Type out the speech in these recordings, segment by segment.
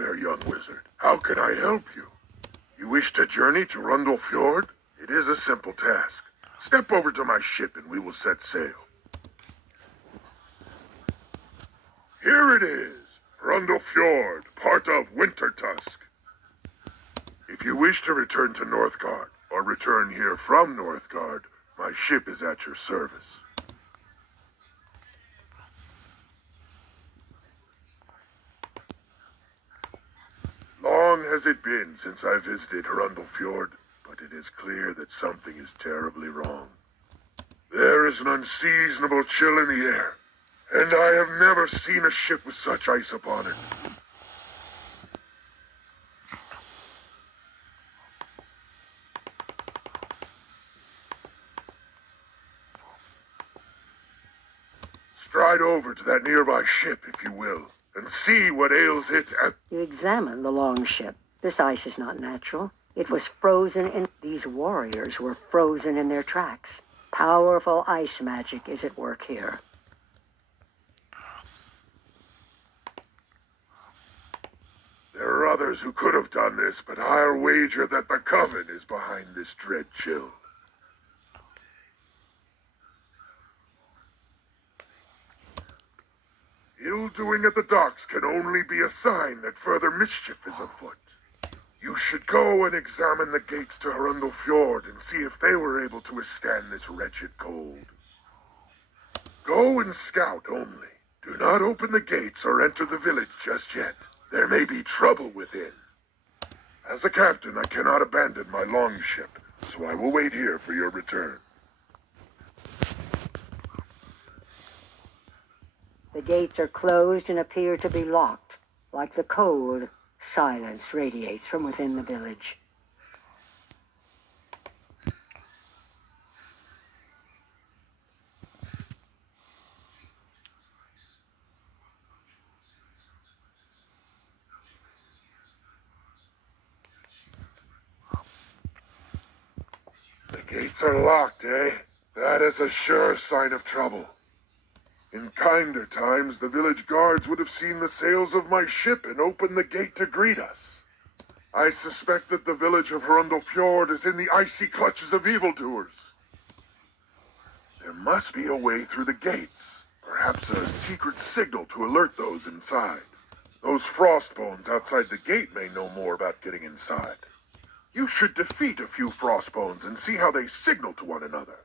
there, young wizard. How can I help you? You wish to journey to Hrundle Fjord? It is a simple task. Step over to my ship and we will set sail. Here it is, Hrundle Fjord, part of Wintertusk. If you wish to return to Northgard, or return here from Northgard, my ship is at your service. Long has it been since I visited Hrundle Fjord, but it is clear that something is terribly wrong. There is an unseasonable chill in the air, and I have never seen a ship with such ice upon it. Stride over to that nearby ship, if you will, and see what ails it and... You examine the longship. This ice is not natural. It was frozen in... These warriors were frozen in their tracks. Powerful ice magic is at work here. There are others who could have done this, but I'll wager that the Coven is behind this dread chill. Ill-doing at the docks can only be a sign that further mischief is afoot. You should go and examine the gates to Hrundle Fjord and see if they were able to withstand this wretched cold. Go and scout only. Do not open the gates or enter the village just yet. There may be trouble within. As a captain, I cannot abandon my longship, so I will wait here for your return. The gates are closed and appear to be locked. Like the cold, silence radiates from within the village. The gates are locked, eh? That is a sure sign of trouble. In kinder times, the village guards would have seen the sails of my ship and opened the gate to greet us. I suspect that the village of Hrundle Fjord is in the icy clutches of evildoers. There must be a way through the gates. Perhaps a secret signal to alert those inside. Those frostbones outside the gate may know more about getting inside. You should defeat a few frostbones and see how they signal to one another.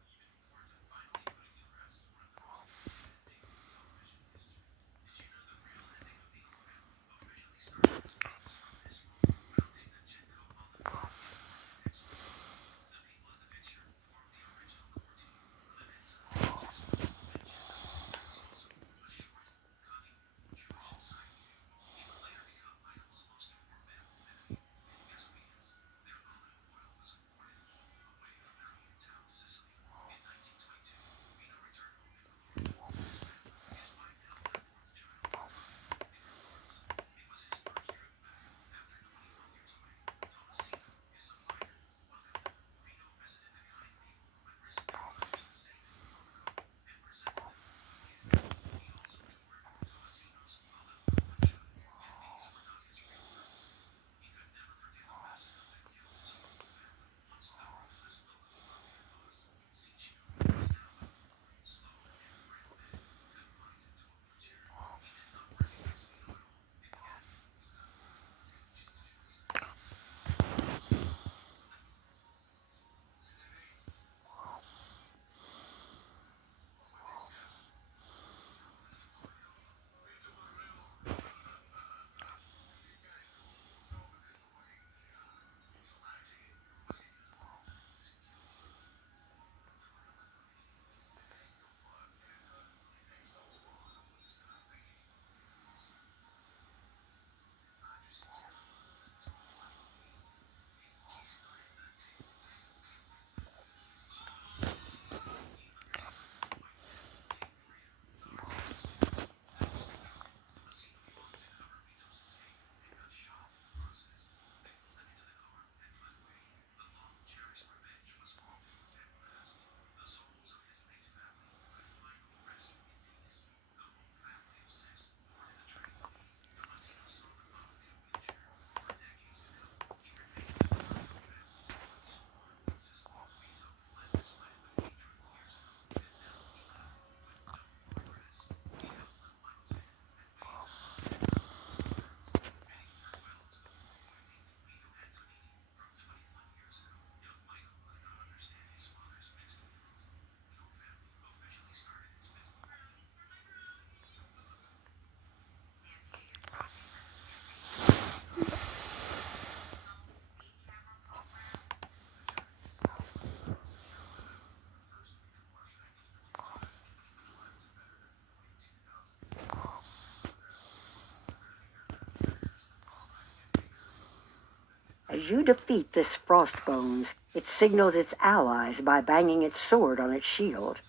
As you defeat this Frostbones, it signals its allies by banging its sword on its shield.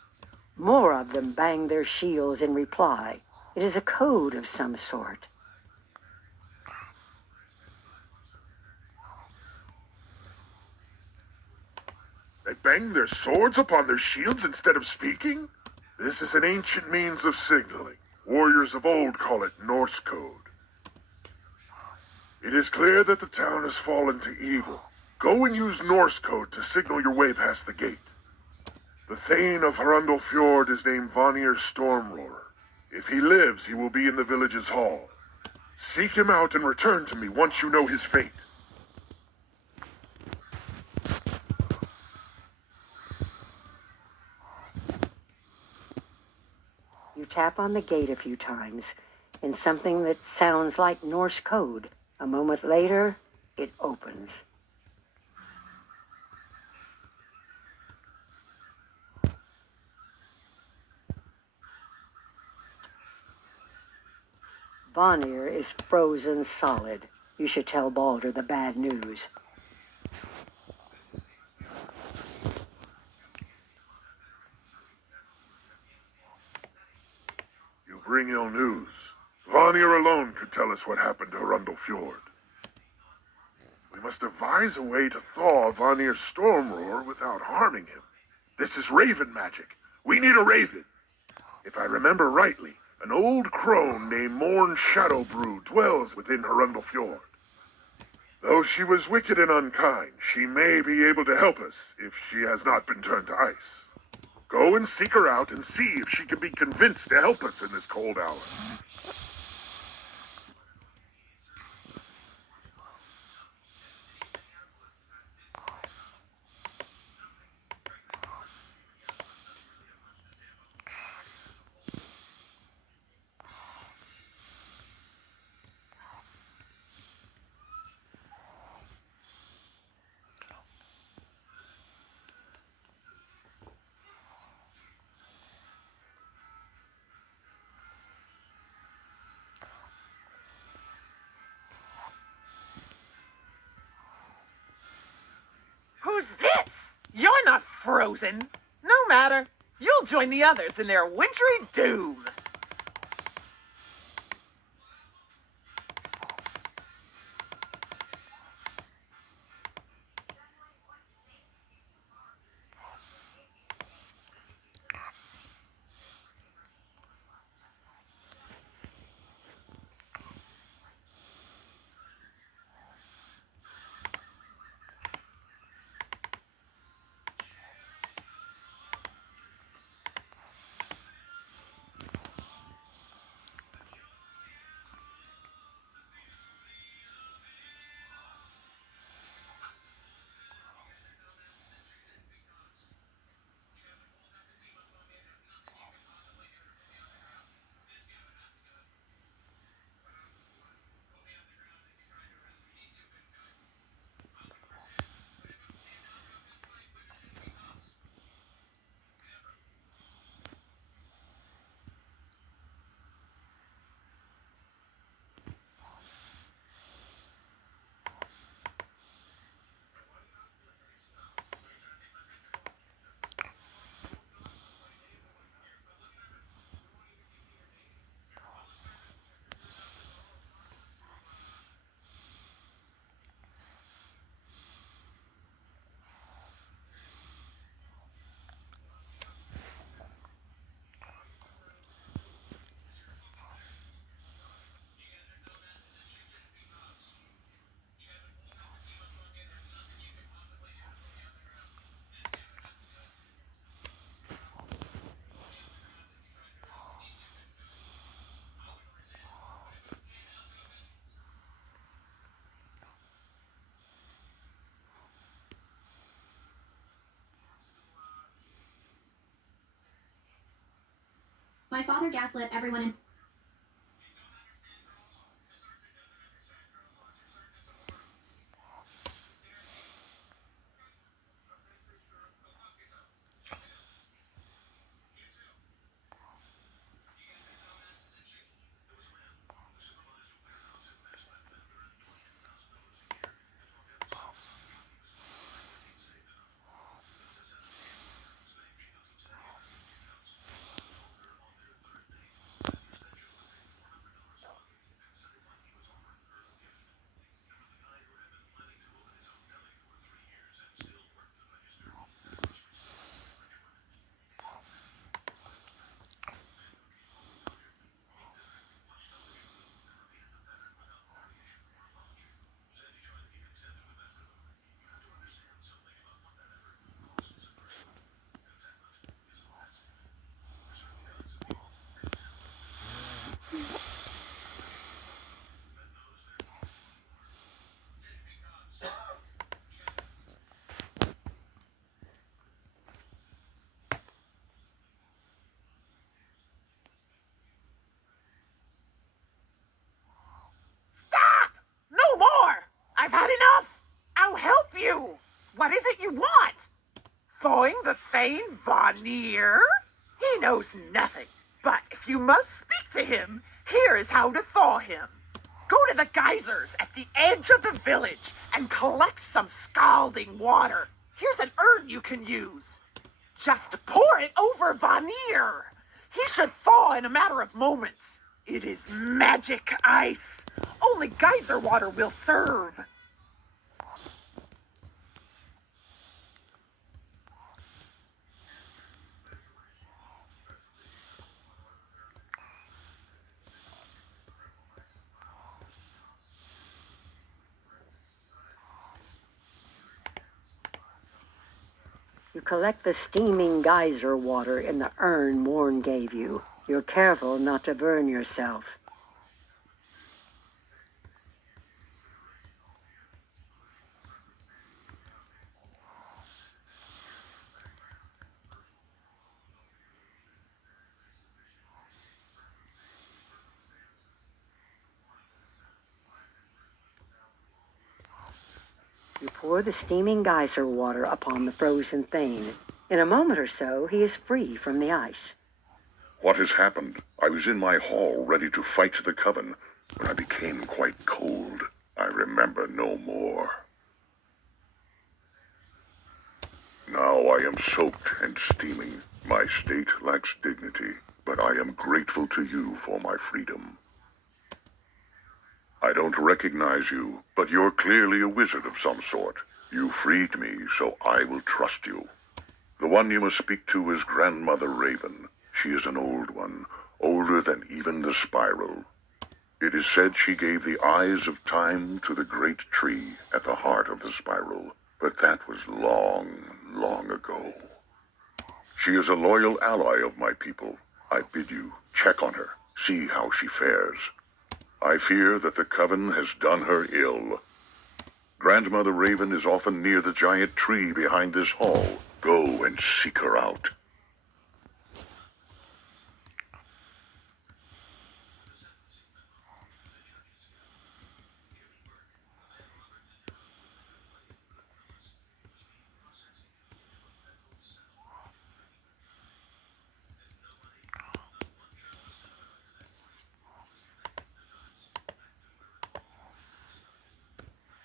More of them bang their shields in reply. It is a code of some sort. They bang their swords upon their shields instead of speaking? This is an ancient means of signaling. Warriors of old call it Norse code. It is clear that the town has fallen to evil. Go and use Norse code to signal your way past the gate. The Thane of Hrundle Fjord is named Vanir Stormroarer. If he lives, he will be in the village's hall. Seek him out and return to me once you know his fate. You tap on the gate a few times in something that sounds like Norse code. A moment later, it opens. Vanir is frozen solid. You should tell Balder the bad news. You bring ill news. Vanir alone could tell us what happened to Hrundle Fjord. We must devise a way to thaw Vanir's Stormroar without harming him. This is raven magic. We need a raven. If I remember rightly, an old crone named Morn Shadowbrew dwells within Hrundle Fjord. Though she was wicked and unkind, she may be able to help us if she has not been turned to ice. Go and seek her out and see if she can be convinced to help us in this cold hour. Who's this? You're not frozen. No matter. You'll join the others in their wintry doom. My father gaslit everyone in. What is it you want? Thawing the Thane Vanir? He knows nothing. But if you must speak to him, here is how to thaw him. Go to the geysers at the edge of the village and collect some scalding water. Here's an urn you can use. Just pour it over Vanir. He should thaw in a matter of moments. It is magic ice. Only geyser water will serve. You collect the steaming geyser water in the urn Morn gave you. You're careful not to burn yourself. You pour the steaming geyser water upon the frozen Thane. In a moment or so, he is free from the ice. What has happened? I was in my hall ready to fight the coven when I became quite cold. I remember no more. Now I am soaked and steaming. My state lacks dignity, but I am grateful to you for my freedom. I don't recognize you, but you're clearly a wizard of some sort. You freed me, so I will trust you. The one you must speak to is Grandmother Raven. She is an old one, older than even the spiral. It is said she gave the eyes of time to the great tree at the heart of the spiral, but that was long, long ago. She is a loyal ally of my people. I bid you check on her, see how she fares. I fear that the coven has done her ill. Grandmother Raven is often near the giant tree behind this hall. Go and seek her out.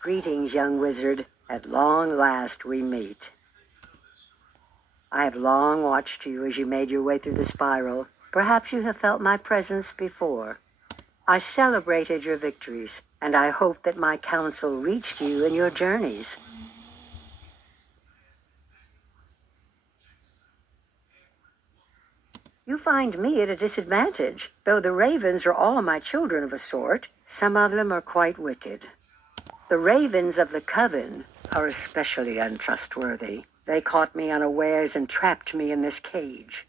Greetings, young wizard. At long last we meet. I have long watched you as you made your way through the spiral. Perhaps you have felt my presence before. I celebrated your victories, and I hope that my counsel reached you in your journeys. You find me at a disadvantage. Though the ravens are all my children of a sort, some of them are quite wicked. The ravens of the coven are especially untrustworthy. They caught me unawares and trapped me in this cage.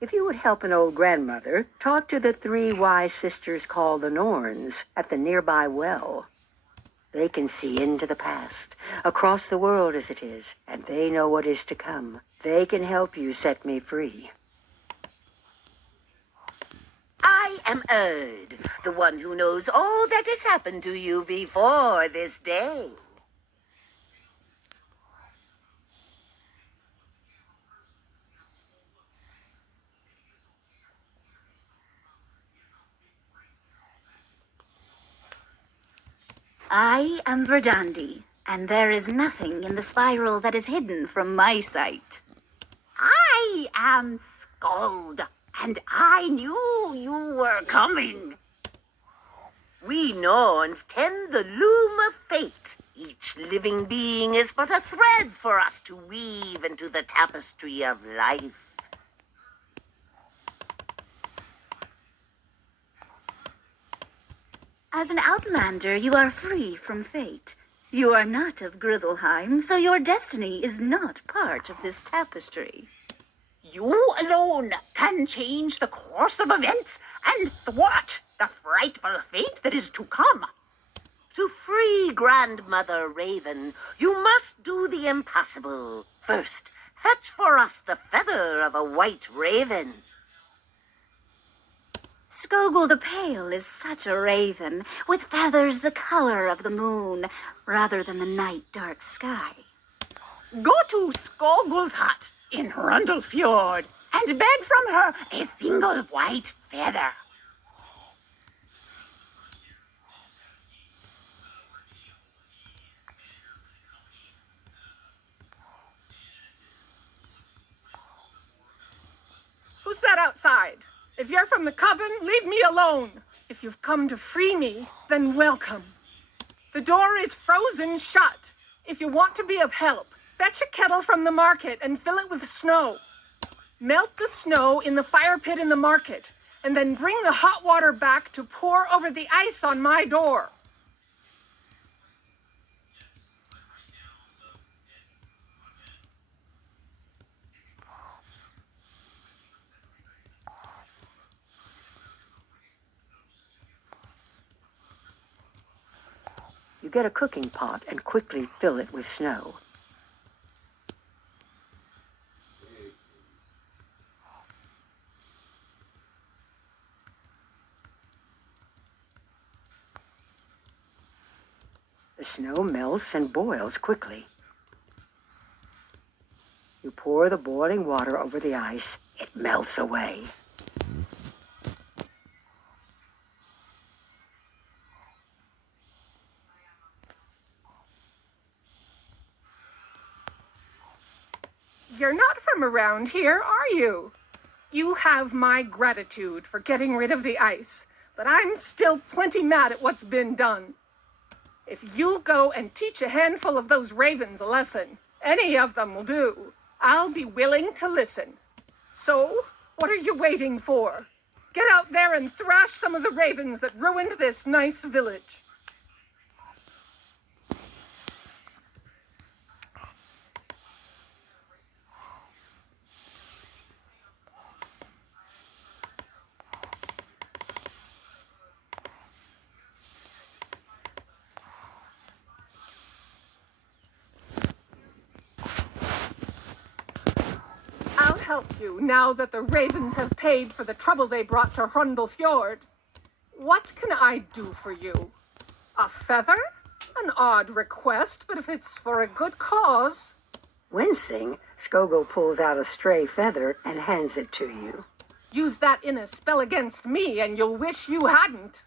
If you would help an old grandmother, talk to the 3 wise sisters called the Norns at the nearby well. They can see into the past, across the world as it is, and they know what is to come. They can help you set me free. I am Erd, the one who knows all that has happened to you before this day. I am Verdandi, and there is nothing in the spiral that is hidden from my sight. I am Skald, and I knew you were coming. We Norns tend the loom of fate. Each living being is but a thread for us to weave into the tapestry of life. As an outlander, you are free from fate. You are not of Grizzleheim, so your destiny is not part of this tapestry. You alone can change the course of events and thwart the frightful fate that is to come. To free Grandmother Raven, you must do the impossible. First, fetch for us the feather of a white raven. Skogul the Pale is such a raven, with feathers the color of the moon, rather than the night dark sky. Go to Skogul's hut in Hrundle Fjord and beg from her a single white feather. Who's that outside? If you're from the coven, leave me alone. If you've come to free me, then welcome. The door is frozen shut. If you want to be of help, fetch a kettle from the market and fill it with snow. Melt the snow in the fire pit in the market, and then bring the hot water back to pour over the ice on my door. You get a cooking pot and quickly fill it with snow. The snow melts and boils quickly. You pour the boiling water over the ice. It melts away. You're not from around here, are you? You have my gratitude for getting rid of the ice, but I'm still plenty mad at what's been done. If you'll go and teach a handful of those ravens a lesson, any of them will do, I'll be willing to listen. So, what are you waiting for? Get out there and thrash some of the ravens that ruined this nice village. I'll help you now that the ravens have paid for the trouble they brought to Hrundle Fjord. What can I do for you? A feather? An odd request, but if it's for a good cause. Wincing, Skogul pulls out a stray feather and hands it to you. Use that in a spell against me and you'll wish you hadn't.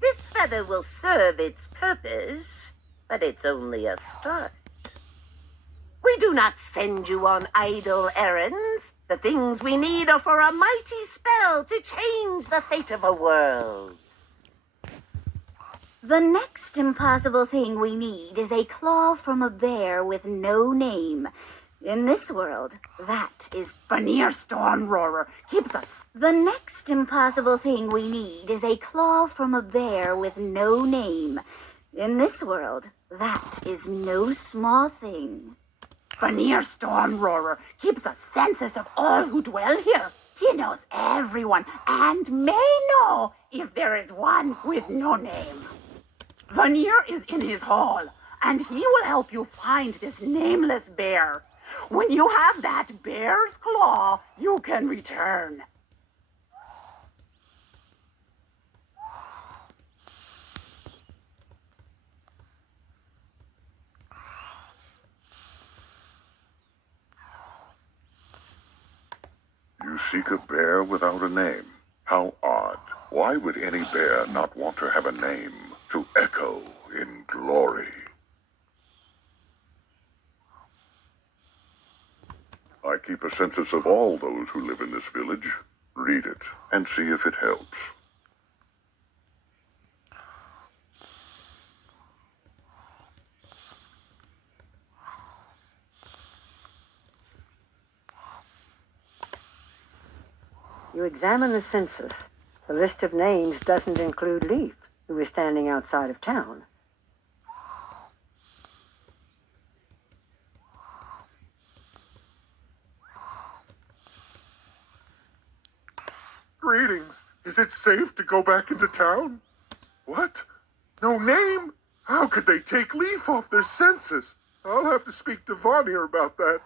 This feather will serve its purpose, but it's only a start. We do not send you on idle errands. The things we need are for a mighty spell to change the fate of a world. The next impossible thing we need is a claw from a bear with no name. In this world, that is Vanir Stormroarer keeps us. the next impossible thing we need is a claw from a bear with no name. In this world, that is no small thing. Vanir Stormroarer keeps a census of all who dwell here. He knows everyone and may know if there is one with no name. Vanir is in his hall, and he will help you find this nameless bear. When you have that bear's claw, you can return. You seek a bear without a name. How odd. Why would any bear not want to have a name to echo in glory? I keep a census of all those who live in this village. Read it and see if it helps. You examine the census. The list of names doesn't include Leaf, who is standing outside of town. Greetings. Is it safe to go back into town? What? No name? How could they take Leaf off their senses? I'll have to speak to Vanir about that.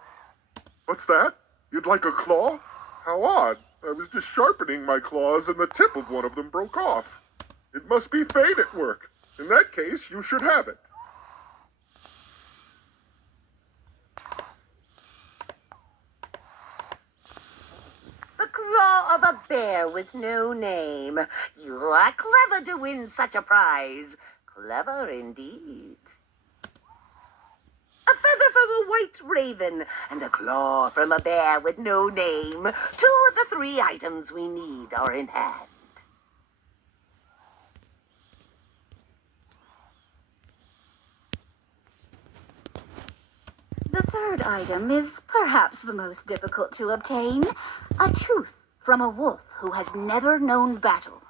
What's that? You'd like a claw? How odd. I was just sharpening my claws and the tip of one of them broke off. It must be fate at work. In that case, you should have it. The claw of a bear with no name. You are clever to win such a prize. Clever indeed. A feather from a white raven and a claw from a bear with no name. 2 of the 3 items we need are in hand. The third item is perhaps the most difficult to obtain. A tooth from a wolf who has never known battle.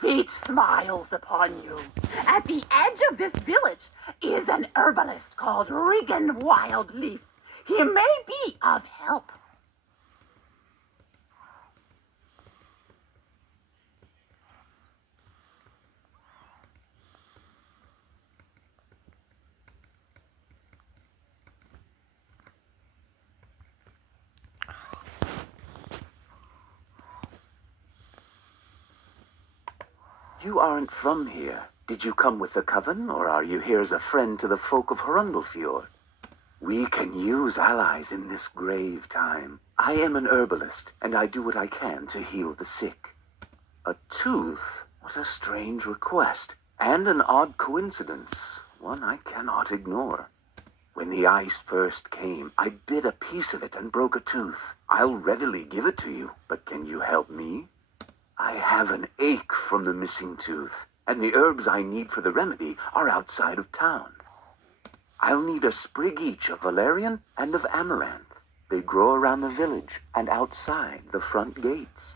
Fate smiles upon you. At the edge of this village is an herbalist called Regan Wildleaf. He may be of help. You aren't from here. Did you come with the coven, or are you here as a friend to the folk of Hrundle Fjord? We can use allies in this grave time. I am an herbalist, and I do what I can to heal the sick. A tooth? What a strange request, and an odd coincidence, one I cannot ignore. When the ice first came, I bit a piece of it and broke a tooth. I'll readily give it to you, but can you help me? I have an ache from the missing tooth, and the herbs I need for the remedy are outside of town. I'll need a sprig each of valerian and of amaranth. They grow around the village and outside the front gates.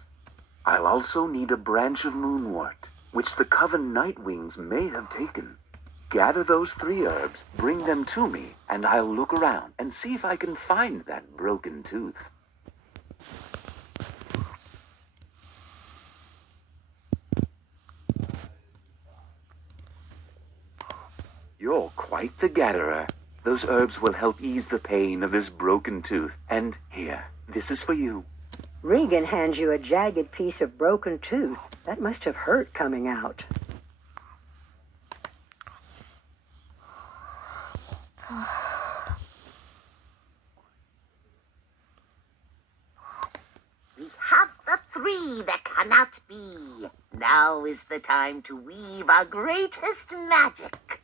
I'll also need a branch of moonwort, which the coven nightwings may have taken. Gather those 3 herbs, bring them to me, and I'll look around and see if I can find that broken tooth. You're quite the gatherer. Those herbs will help ease the pain of this broken tooth. And here, this is for you. Regan hands you a jagged piece of broken tooth. That must have hurt coming out. We have the 3 that cannot be. Now is the time to weave our greatest magic.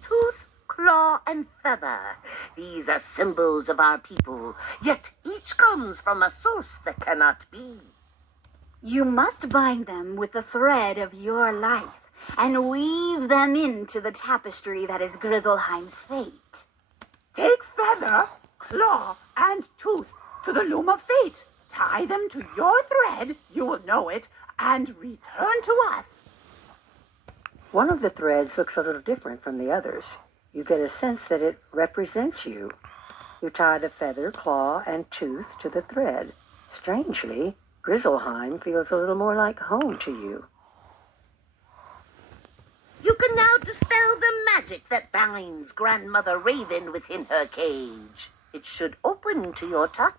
Tooth, claw, and feather. These are symbols of our people, yet each comes from a source that cannot be. You must bind them with the thread of your life and weave them into the tapestry that is Grizzleheim's fate. Take feather, claw, and tooth to the loom of fate. Tie them to your thread, you will know it, and return to us. One of the threads looks a little different from the others. You get a sense that it represents you. You tie the feather, claw, and tooth to the thread. Strangely, Grizzleheim feels a little more like home to you. You can now dispel the magic that binds Grandmother Raven within her cage. It should open to your touch.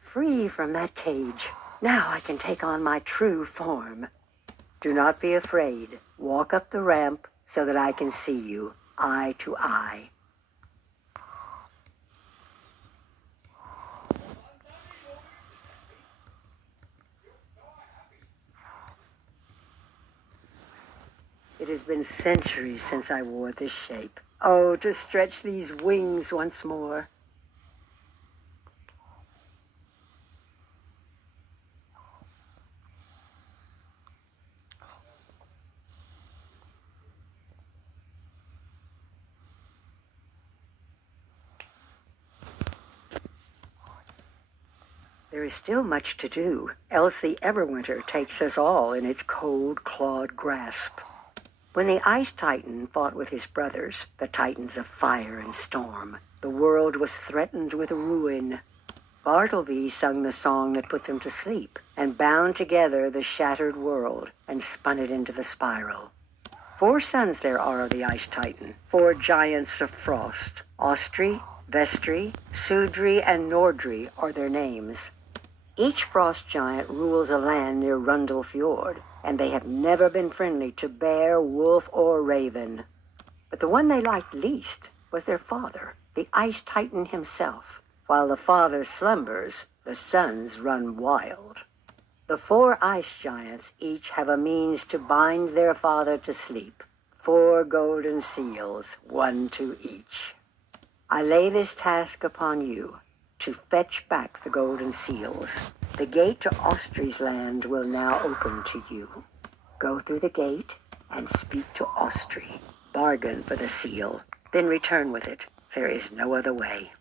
Free from that cage. Now I can take on my true form. Do not be afraid. Walk up the ramp so that I can see you, eye to eye. It has been centuries since I wore this shape. Oh, to stretch these wings once more. There is still much to do, else the Everwinter takes us all in its cold, clawed grasp. When the Ice Titan fought with his brothers, the Titans of Fire and Storm, the world was threatened with ruin. Bartleby sung the song that put them to sleep, and bound together the shattered world, and spun it into the spiral. 4 sons there are of the Ice Titan, 4 giants of frost. Austri, Vestri, Sudri, and Nordri are their names. Each frost giant rules a land near Hrundle Fjord, and they have never been friendly to bear, wolf, or raven. But the one they liked least was their father, the Ice Titan himself. While the father slumbers, the sons run wild. The 4 ice giants each have a means to bind their father to sleep. 4 golden seals, 1 to each. I lay this task upon you, to fetch back the golden seals. The gate to Austri's land will now open to you. Go through the gate and speak to Austri. Bargain for the seal, then return with it. There is no other way.